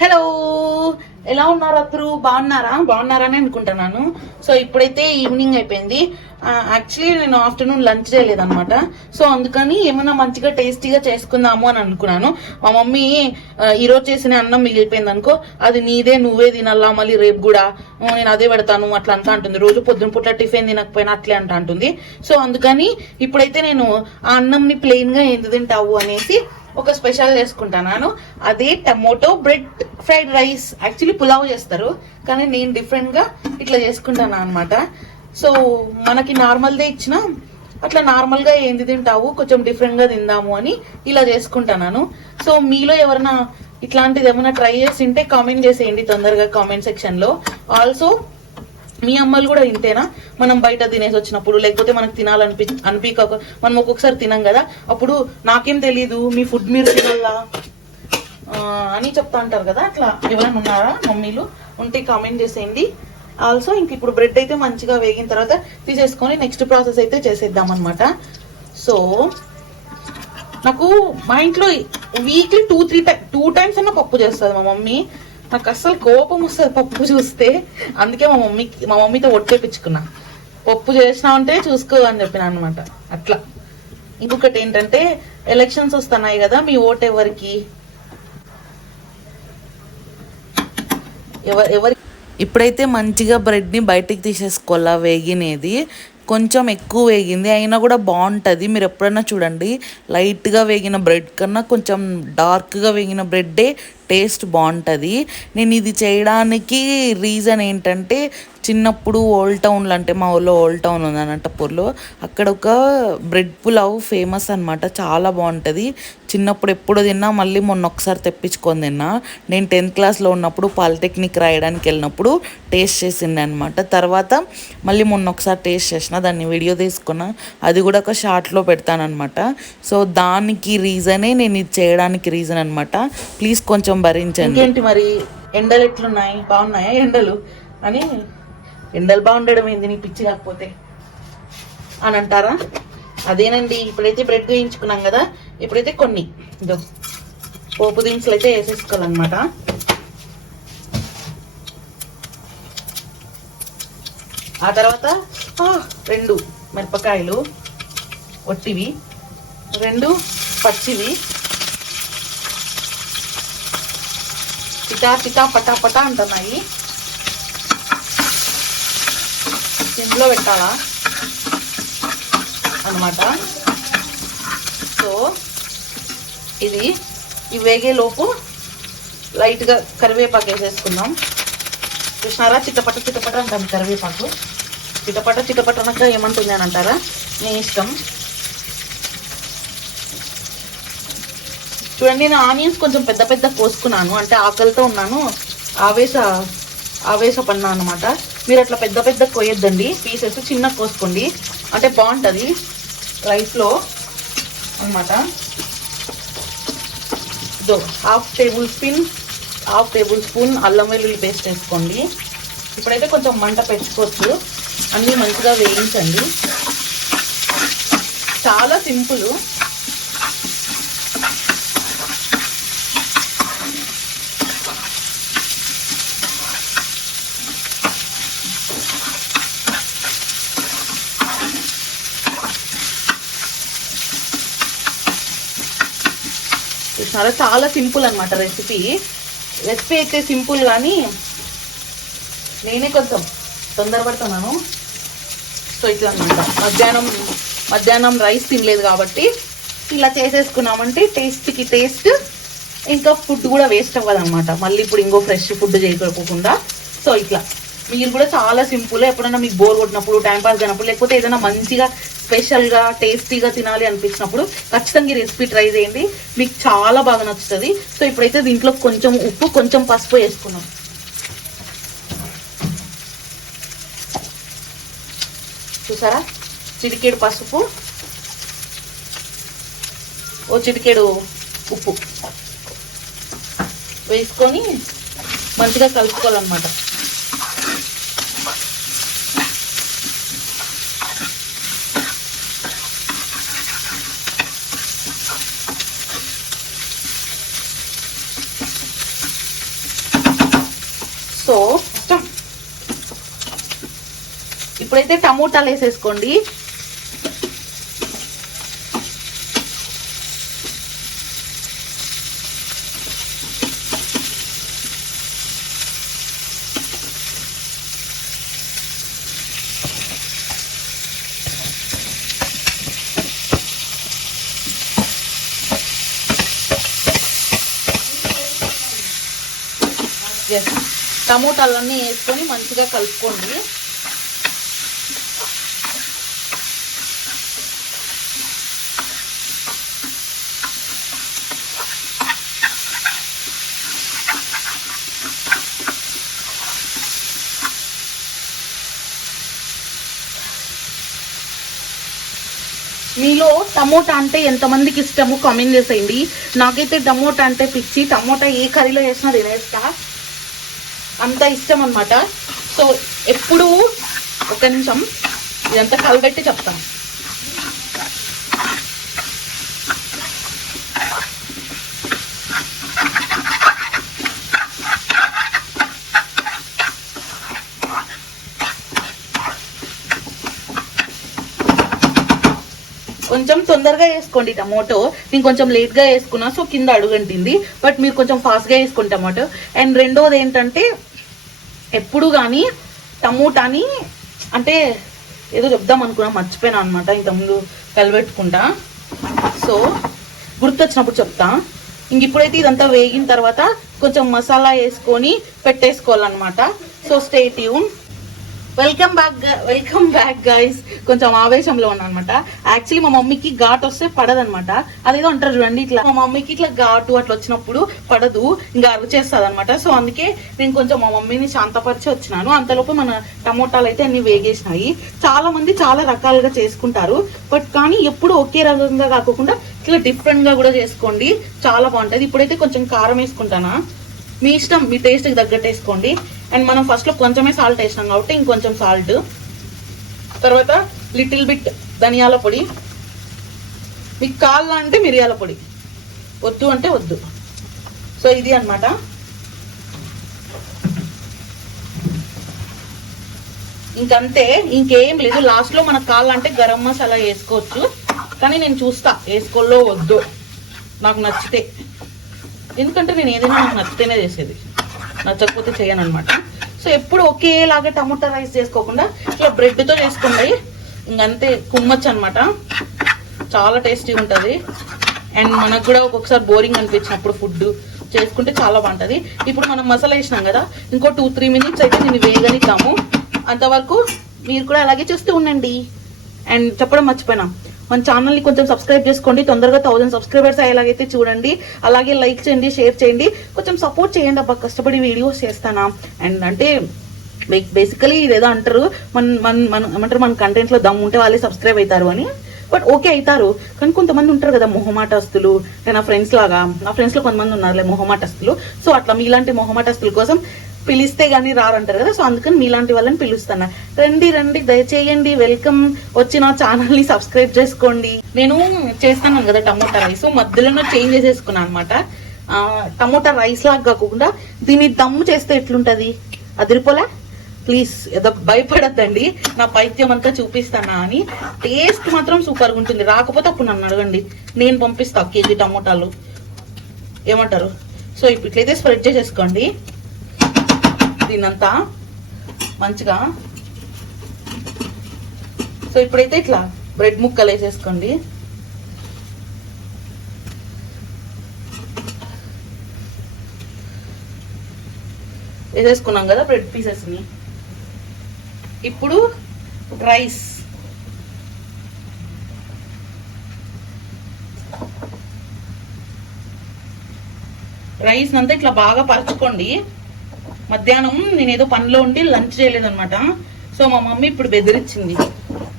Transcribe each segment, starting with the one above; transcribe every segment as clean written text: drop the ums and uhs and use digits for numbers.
Hello, ఎలా ఉన్నారు అందరూ? బాగున్నారని అనుకుంటున్నాను. సో ఇప్పుడైతే ఈవినింగ్ అయిపోయింది. యాక్చువల్లీ నేను ఆఫ్టర్నూన్ లంచ్ చేయలేదన్నమాట. సో అందుకని ఏమైనా మంచిగా టేస్టీగా చేసుకుందాము అని అనుకున్నాను. మా మమ్మీ ఈరోజు చేసిన అన్నం మిగిలిపోయింది అనుకో, అది నీదే, నువ్వే తినల్లా, మళ్ళీ రేపు కూడా నేను అదే పెడతాను అట్లా అంతా అంటుంది. రోజు పొద్దున పూట టిఫిన్ తినకపోయినా అట్లే అంటుంది. సో అందుకని ఇప్పుడైతే నేను ఆ అన్నంని ప్లెయిన్ గా ఎందుకు తింటావు అనేసి ఒక స్పెషల్ చేసుకుంటాను. అదే tomato bread fried rice. Actually pulao చేస్తారు, కానీ నేను డిఫరెంట్ గా ఇట్లా చేసుకుంటాను అనమాట. సో మనకి నార్మల్దే ఇచ్చిన అట్లా నార్మల్ గా ఏంది తింటావు, కొంచెం డిఫరెంట్ గా తిందాము అని ఇలా చేసుకుంటాను. సో మీలో ఎవరైనా ఇట్లాంటిది ఏమైనా ట్రై చేసి ఉంటే కామెంట్ చేసేయండి తొందరగా కామెంట్ సెక్షన్ లో. ఆల్సో మీ అమ్మలు కూడా ఇంతేనా? మనం బయట తినేసి వచ్చినప్పుడు, లేకపోతే మనకు అనిపించక మనం ఒక్కొక్కసారి తినం కదా, అప్పుడు నాకేం తెలీదు మీ ఫుడ్ మీరు తినాలా అని చెప్తా అంటారు కదా, అట్లా ఎవరైనా ఉన్నారా మమ్మీలు? ఉంటే కామెంట్ చేసేయండి. ఆల్సో ఇంక ఇప్పుడు బ్రెడ్ అయితే మంచిగా వేగిన తర్వాత తీసేసుకొని నెక్స్ట్ ప్రాసెస్ అయితే చేసేద్దాం అనమాట. సో నాకు మా ఇంట్లో వీక్లీ 2 టైమ్స్ అన్న పప్పు చేస్తుంది మా మమ్మీ. నాకు అస్సలు కోపం వస్తుంది పప్పు చూస్తే. అందుకే మా మమ్మీతో ఒట్టేపించుకున్నా, పప్పు చేసినా ఉంటే చూసుకో అని చెప్పిన అనమాట. అట్లా ఇంకొకటి ఏంటంటే, ఎలక్షన్స్ వస్తున్నాయి కదా, మీ ఓట్ ఎవరికి? ఎవరి ఇప్పుడైతే మంచిగా బ్రెడ్ని బయటికి తీసేసుకోవాలా. వేగినేది కొంచెం ఎక్కువ వేగింది అయినా కూడా బాగుంటుంది. మీరు ఎప్పుడైనా చూడండి, లైట్గా వేగిన బ్రెడ్ కన్నా కొంచెం డార్క్గా వేగిన బ్రెడ్డే టేస్ట్ బాగుంటుంది. నేను ఇది చేయడానికి రీజన్ ఏంటంటే, చిన్నప్పుడు ఓల్డ్ టౌన్లో, అంటే మా ఊళ్ళో ఓల్డ్ టౌన్ ఉంది అనంతపూర్లో, అక్కడ ఒక బ్రెడ్ పులావ్ ఫేమస్ అనమాట. చాలా బాగుంటుంది. చిన్నప్పుడు ఎప్పుడు తిన్నా, మళ్ళీ మొన్న ఒకసారి తెప్పించుకొని తిన్నా. నేను 10th క్లాస్లో ఉన్నప్పుడు పాలిటెక్నిక్ రాయడానికి వెళ్ళినప్పుడు టేస్ట్ చేసింది అనమాట. తర్వాత మళ్ళీ మొన్న ఒకసారి టేస్ట్ చేసిన, దాన్ని వీడియో తీసుకున్నా, అది కూడా ఒక షార్ట్లో పెడతానమాట. సో దానికి రీజనే నేను ఇది చేయడానికి రీజన్ అనమాట. ప్లీజ్ కొంచెం భరించండి. ఏంటి మరి ఎండలు ఎట్లున్నాయి? బాగున్నాయా ఎండలు అని? ఎండలు బాగుండడం ఏంది నీ పిచ్చి కాకపోతే అని అంటారా? అదేనండి. ఇప్పుడైతే బ్రెడ్ వేయించుకున్నాం కదా, ఇప్పుడైతే కొన్ని పోపు దినుసులు అయితే వేసేసుకోవాలన్నమాట. ఆ తర్వాత 2 మిరపకాయలు ఒట్టివి, 2 పచ్చివి, చిటా పటా అంటున్నాయి. సిమ్లో పెట్టాలా అన్నమాట. సో ఇవి వేగే లోపు లైట్గా కరివేపాకు వేసేసుకుందాం. చూసినారా, చిట్టపట అంటాను కరివేపాకు. చిటపట అనక ఏమంటుంది అని అంటారా? మీ ఇష్టం. చూడండి, నేను ఆనియన్స్ కొంచెం పెద్ద కోసుకున్నాను, అంటే ఆకలితో ఉన్నాను, ఆవేశపడినా అనమాట. మీరు అట్లా పెద్ద కోయొద్దండి, పీసెస్ చిన్న కోసుకోండి, అంటే బాగుంటుంది రైస్లో అనమాట. హాఫ్ టేబుల్ స్పూన్ అల్లం వెల్లుల్లి పేస్ట్ వేసుకోండి. ఇప్పుడైతే కొంచెం మంట పెట్టుకోవచ్చు, అన్నీ మంచిగా వేయించండి. చాలా సింపుల్. చాలా సింపుల్ అనమాట రెసిపీ అయితే సింపుల్, కానీ నేనే కొంచెం తొందరపడుతున్నాను. సో ఇట్లా అనమాట. మధ్యాహ్నం రైస్ తినలేదు కాబట్టి ఇలా చేసేసుకున్నామంటే టేస్ట్, ఇంకా ఫుడ్ కూడా వేస్ట్ అవ్వదు అనమాట. మళ్ళీ ఇప్పుడు ఇంకో ఫ్రెష్ ఫుడ్ చేయకపోకుండా. సో ఇట్లా మీరు కూడా చాలా సింపుల్. ఎప్పుడైనా మీకు బోర్ కొట్టినప్పుడు, టైంపాస్ అయినప్పుడు, లేకపోతే ఏదైనా మంచిగా స్పెషల్గా టేస్టీగా తినాలి అనిపించినప్పుడు ఖచ్చితంగా ఈ రెసిపీ ట్రై చేయండి, మీకు చాలా బాగా నచ్చుతుంది. సో ఇప్పుడైతే దీంట్లో కొంచెం ఉప్పు, కొంచెం పసుపు వేసుకున్నాం. చూసారా, చిటికేడు పసుపు, చిటికేడు ఉప్పు వేసుకొని మంచిగా కలుపుకోవాలన్నమాట. సో ఇప్పుడైతే టమోటాలు వేసేసుకోండి. టమోటాలన్నీ వేసుకొని మంచిగా కలుపుకోండి. మీలో టమోటా అంటే ఎంతమందికి ఇష్టమో కామెంట్ చేసేయండి. నాకైతే టమోటా అంటే పిచ్చి. టమోటా ఏ కర్రీలో వేసినా తినేస్తా, అంత ఇష్టం అనమాట. సో ఎప్పుడు ఒక నిమిషం ఇదంతా కలబెట్టి చెప్తాను. కొంచెం తొందరగా వేసుకోండి టమోటో. నేను కొంచెం లేట్గా వేసుకున్నా, సో కింద అడుగంటింది. బట్ మీరు కొంచెం ఫాస్ట్గా వేసుకోండి టమాటో. అండ్ రెండోది ఏంటంటే, ఎప్పుడు కానీ టమోటాని అంటే ఏదో చెప్దాం అనుకున్నా, మర్చిపోయినా అనమాట ఇంతకుముందు కలిపెట్టుకుంటా. సో గుర్తొచ్చినప్పుడు చెప్తా. ఇంక ఇప్పుడైతే ఇదంతా వేగిన తర్వాత కొంచెం మసాలా వేసుకొని పెట్టేసుకోవాలన్నమాట. So stay tune. Welcome back guys. కొంచెం ఆవేశంలో ఉన్నా అనమాట. యాక్చువల్లీ మా మమ్మీకి ఘాట్ వస్తే పడదనమాట. అదేదో అంటారు చూడండి, ఇట్లా మా మమ్మీకి ఇట్లా ఘాటు అట్లా వచ్చినప్పుడు పడదు, ఇంకా అరిచేస్తుంది అనమాట. సో అందుకే నేను కొంచెం మా మమ్మీని శాంతపరిచి వచ్చినాను. అంతలోపు మన టమోటాలు అయితే అన్ని వేగేసినాయి. చాలా మంది చాలా రకాలుగా చేసుకుంటారు, బట్ కానీ ఎప్పుడు ఒకే రకంగా కాకుండా ఇట్లా డిఫరెంట్ గా కూడా చేసుకోండి, చాలా బాగుంటది. ఇప్పుడైతే కొంచెం కారం వేసుకుంటానా, మీ ఇష్టం, మీ టేస్ట్కి తగ్గట్టు వేసుకోండి. అండ్ మనం ఫస్ట్లో కొంచెమే సాల్ట్ వేసినాం కాబట్టి ఇంకొంచెం సాల్ట్, తర్వాత లిటిల్ బిట్ ధనియాల పొడి, మీకు కావాలంటే మిరియాల పొడి, వద్దు అంటే వద్దు. సో ఇది అన్నమాట. ఇంకంతే, ఇంకేం లేదు. లాస్ట్లో మనకు కావాలంటే గరం మసాలా వేసుకోవచ్చు, కానీ నేను చూస్తా వేసుకోలో వద్దు, నాకు నచ్చితే. ఎందుకంటే నేను ఏదైనా నాకు నచ్చితేనే చేసేది, నచ్చకపోతే చేయను అనమాట. సో ఎప్పుడు ఒకేలాగా టమోటా రైస్ చేసుకోకుండా ఇట్లా బ్రెడ్తో చేసుకోండి, ఇంకంతే కుమ్మచ్చు అనమాట. చాలా టేస్టీ ఉంటుంది. అండ్ మనకు కూడా ఒక్కొక్కసారి బోరింగ్ అనిపించినప్పుడు ఫుడ్ చేసుకుంటే చాలా బాగుంటుంది. ఇప్పుడు మనం మసాలా వేసినాం కదా, ఇంకో 2-3 minutes అయితే దీన్ని వేగనిద్దాము. అంతవరకు మీరు కూడా అలాగే చూస్తూ ఉండండి. అండ్ చెప్పడం మర్చిపోయినా, మన ఛానల్ని కొంచెం సబ్స్క్రైబ్ చేసుకోండి. తొందరగా 1000 సబ్స్క్రైబర్స్ అయ్యేలాగైతే చూడండి. అలాగే లైక్ చేయండి, షేర్ చేయండి, కొంచెం సపోర్ట్ చేయండి. అబ్బా కష్టపడి వీడియోస్ చేస్తానా. అండ్ అంటే బేసికలీ ఇదేదో అంటారు, ఏమంటారు, మన కంటెంట్లో దమ్ ఉంటే వాళ్ళే సబ్స్క్రైబ్ అవుతారు అని. బట్ ఓకే అవుతారు, కానీ కొంతమంది ఉంటారు కదా మొహమాటస్తులు. నా ఫ్రెండ్స్లో కొంతమంది ఉన్నారులే మొహమాటస్తులు. సో అట్లా మీలాంటి మొహమాటస్తుల కోసం పిలిస్తే కానీ రారంటారు కదా. సో అందుకని మీలాంటి వాళ్ళని పిలుస్తున్నా. రండి దయచేయండి, వెల్కమ్. వచ్చి నా ఛానల్ని సబ్స్క్రైబ్ చేసుకోండి. నేను చేస్తాను కదా టమోటా రైస్, మధ్యలో చేంజ్ చేసేసుకున్నాను అనమాట. టమోటా రైస్ లాగా కాకుండా దీన్ని దమ్ము చేస్తే ఎట్లుంటది, అదిరిపోలే. ప్లీజ్ ఏదో భయపడద్దండి, నా పైత్యం అంతా చూపిస్తానా అని. టేస్ట్ మాత్రం సూపర్గా ఉంటుంది. రాకపోతే అప్పుడు నన్ను అడగండి, నేను పంపిస్తా కేజీ టమోటాలు, ఏమంటారు. సో ఇట్లయితే స్ప్రెడ్ చేసేసుకోండి దీన్నంతా మంచిగా. సో ఇప్పుడైతే ఇట్లా బ్రెడ్ ముక్కలు వేసేసుకోండి. వేసేసుకున్నాం కదా బ్రెడ్ పీసెస్ని. ఇప్పుడు రైస్ అంతా ఇట్లా బాగా పరచుకోండి. మధ్యాహ్నం నేను ఏదో పనిలో ఉండి లంచ్ చేయలేదన్నమాట. సో మా మమ్మీ ఇప్పుడు బెదిరించింది,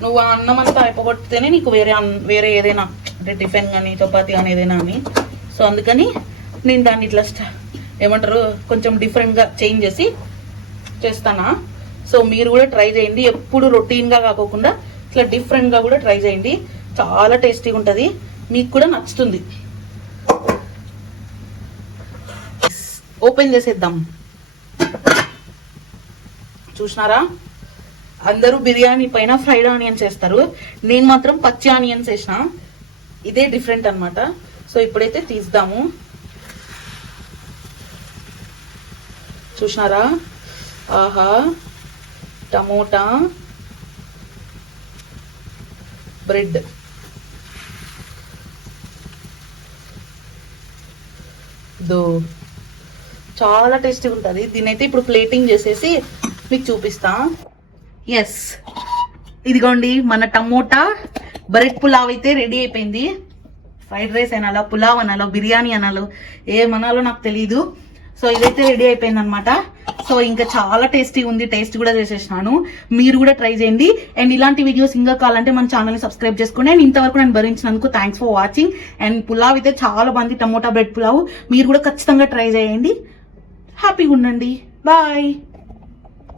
నువ్వు అన్నం అంతా అయిపోగొట్టితేనే నీకు వేరే ఏదైనా అంటే టిఫిన్ కానీ చపాతి కానీ ఏదైనా అని. సో అందుకని నేను దాన్ని ఇట్లా ఏమంటారు కొంచెం డిఫరెంట్గా చేంజ్ చేసి చేస్తానా. సో మీరు కూడా ట్రై చేయండి, ఎప్పుడు రొటీన్గా కాకుండా ఇట్లా డిఫరెంట్గా కూడా ట్రై చేయండి. చాలా టేస్టీగా ఉంటుంది, మీకు కూడా నచ్చుతుంది. ఓపెన్ చేసేద్దాం. చూసినారా, అందరూ బిర్యానీ పైన ఫ్రైడ్ ఆనియన్స్ వేస్తారు, నేను మాత్రం పచ్చి ఆనియన్స్ వేసిన. ఇదే డిఫరెంట్ అన్నమాట. సో ఇప్పుడైతే తీద్దాము. చూసినారా, ఆహా, టమోటా, బ్రెడ్, దో చాలా టేస్టీగా ఉంటుంది. దీని అయితే ఇప్పుడు ప్లేటింగ్ చేసేసి మీకు చూపిస్తా. ఎస్, ఇదిగోండి మన టమోటా బ్రెడ్ పులావ్ అయితే రెడీ అయిపోయింది. ఫ్రైడ్ రైస్ అనాలో, పులావ్ అనాలో, బిర్యానీ అనాలో, ఏమనాలో నాకు తెలీదు. సో ఇదైతే రెడీ అయిపోయింది అనమాట. సో ఇంకా చాలా టేస్టీ ఉంది, టేస్ట్ కూడా చేసేసినాను. మీరు కూడా ట్రై చేయండి. అండ్ ఇలాంటి వీడియోస్ ఇంకా కావాలంటే మన ఛానల్ని సబ్స్క్రైబ్ చేసుకోండి. అండ్ ఇంతవరకు నేను భరించినందుకు thanks for watching. And pulao అయితే చాలా బాగుంది, టమోటా బ్రెడ్ పులావ్. మీరు కూడా ఖచ్చితంగా ట్రై చేయండి. హ్యాపీగా ఉండండి. బాయ్.